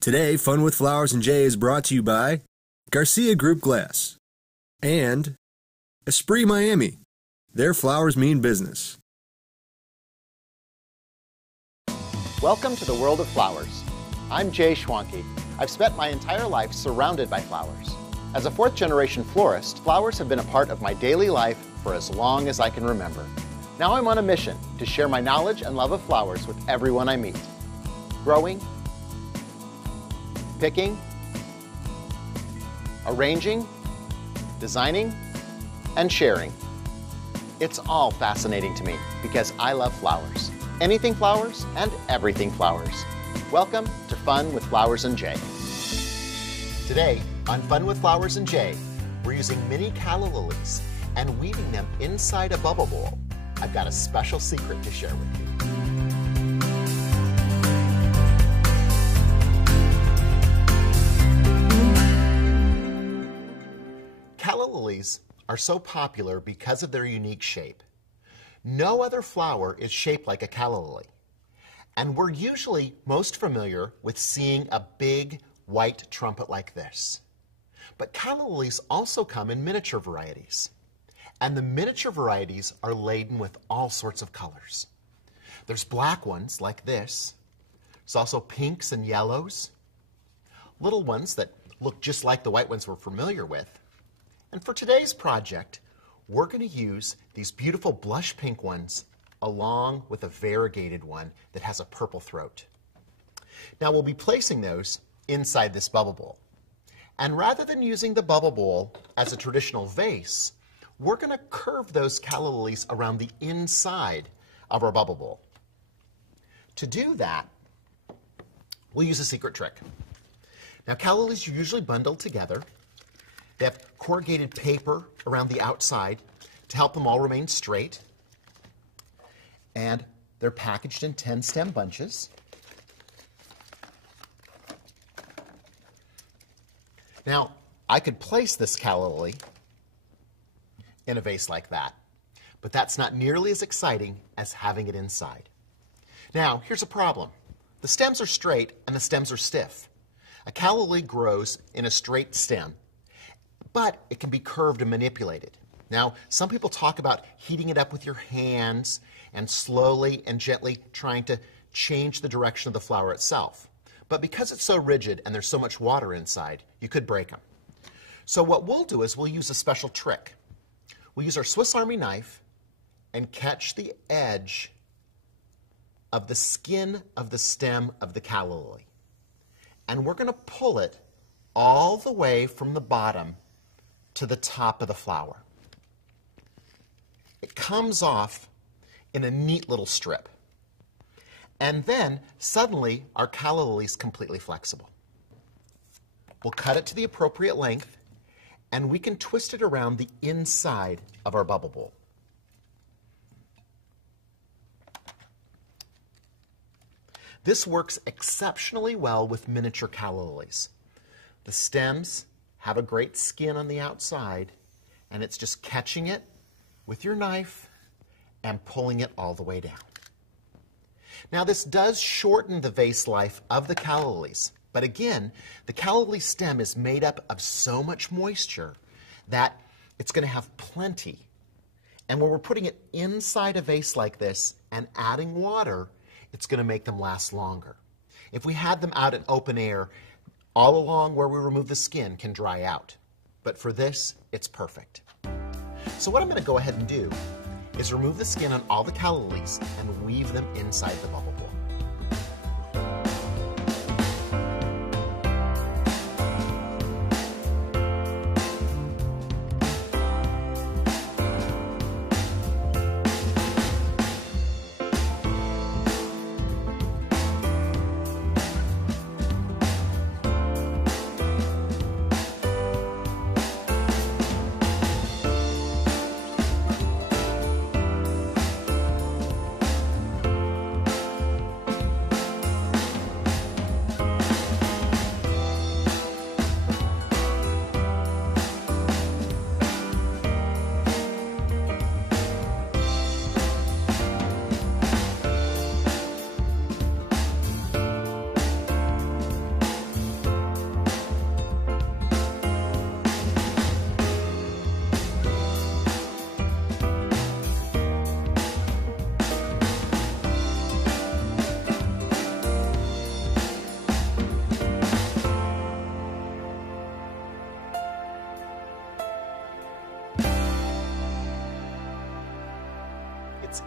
Today, Fun with Flowers and Jay is brought to you by Garcia Group Glass and Esprit Miami. Their flowers mean business. Welcome to the world of flowers. I'm Jay Schwanke. I've spent my entire life surrounded by flowers. As a fourth-generation florist, flowers have been a part of my daily life for as long as I can remember. Now I'm on a mission to share my knowledge and love of flowers with everyone I meet. Growing, picking, arranging, designing, and sharing. It's all fascinating to me because I love flowers. Anything flowers and everything flowers. Welcome to Fun with Flowers and Jay. Today on Fun with Flowers and Jay, we're using mini calla lilies and weaving them inside a bubble bowl. I've got a special secret to share with you. Calla lilies are so popular because of their unique shape. No other flower is shaped like a calla lily. And we're usually most familiar with seeing a big white trumpet like this. But calla lilies also come in miniature varieties. And the miniature varieties are laden with all sorts of colors. There's black ones like this. There's also pinks and yellows. Little ones that look just like the white ones we're familiar with. And for today's project, we're going to use these beautiful blush pink ones along with a variegated one that has a purple throat. Now we'll be placing those inside this bubble bowl. And rather than using the bubble bowl as a traditional vase, we're going to curve those calla lilies around the inside of our bubble bowl. To do that, we'll use a secret trick. Now calla lilies are usually bundled together. They have corrugated paper around the outside to help them all remain straight. And they're packaged in 10 stem bunches. Now, I could place this calla lily in a vase like that, but that's not nearly as exciting as having it inside. Now, here's a problem. The stems are straight and the stems are stiff. A calla lily grows in a straight stem, but it can be curved and manipulated. Now, some people talk about heating it up with your hands and slowly and gently trying to change the direction of the flower itself. But because it's so rigid and there's so much water inside, you could break them. So what we'll do is we'll use a special trick. We'll use our Swiss Army knife and catch the edge of the skin of the stem of the calla lily. And we're going to pull it all the way from the bottom to the top of the flower. It comes off in a neat little strip. And then suddenly our calla lily is completely flexible. We'll cut it to the appropriate length and we can twist it around the inside of our bubble bowl. This works exceptionally well with miniature calla lilies. The stems have a great skin on the outside, and it's just catching it with your knife and pulling it all the way down. Now this does shorten the vase life of the calla lilies, but again, the calla lily stem is made up of so much moisture that it's going to have plenty. And when we're putting it inside a vase like this and adding water, it's going to make them last longer. If we had them out in open air, all along where we remove the skin can dry out. But for this, it's perfect. So what I'm going to go ahead and do is remove the skin on all the calla lilies and weave them inside the bubble bowl.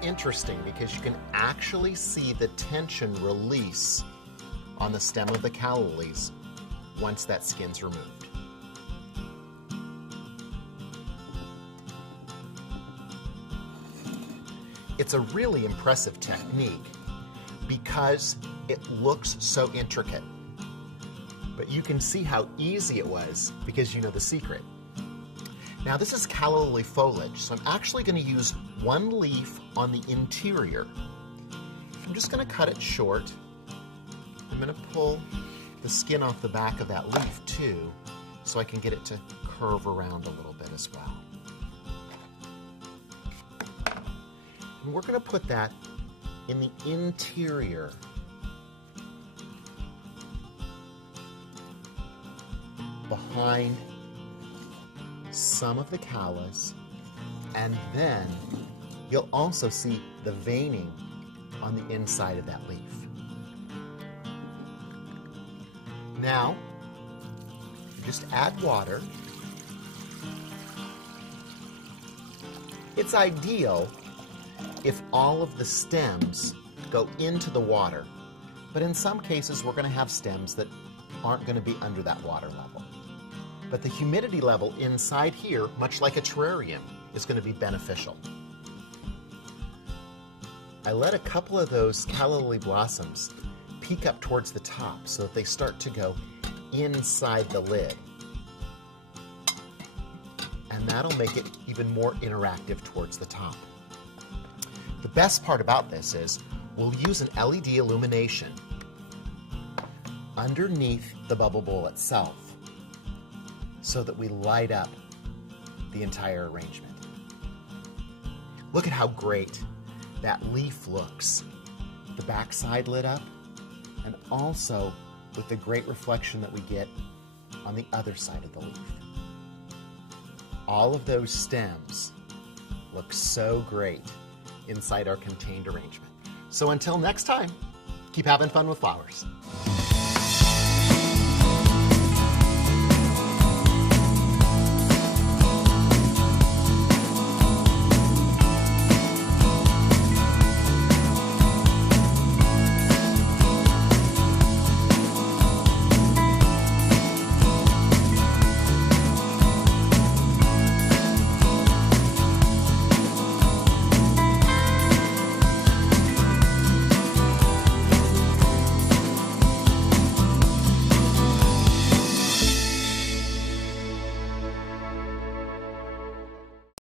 interesting because you can actually see the tension release on the stem of the calla lilies once that skin's removed. It's a really impressive technique because it looks so intricate. But you can see how easy it was because you know the secret. Now this is calla lily foliage, so I'm actually going to use one leaf on the interior. I'm just going to cut it short. I'm going to pull the skin off the back of that leaf too, so I can get it to curve around a little bit as well. And we're going to put that in the interior behind some of the callas, and then you'll also see the veining on the inside of that leaf. Now, just add water. It's ideal if all of the stems go into the water, but in some cases we're going to have stems that aren't going to be under that water level. But the humidity level inside here, much like a terrarium, is going to be beneficial. I let a couple of those calla lily blossoms peek up towards the top so that they start to go inside the lid. And that'll make it even more interactive towards the top. The best part about this is we'll use an LED illumination underneath the bubble bowl itself so that we light up the entire arrangement. Look at how great that leaf looks. The backside lit up, and also with the great reflection that we get on the other side of the leaf. All of those stems look so great inside our contained arrangement. So until next time, keep having fun with flowers.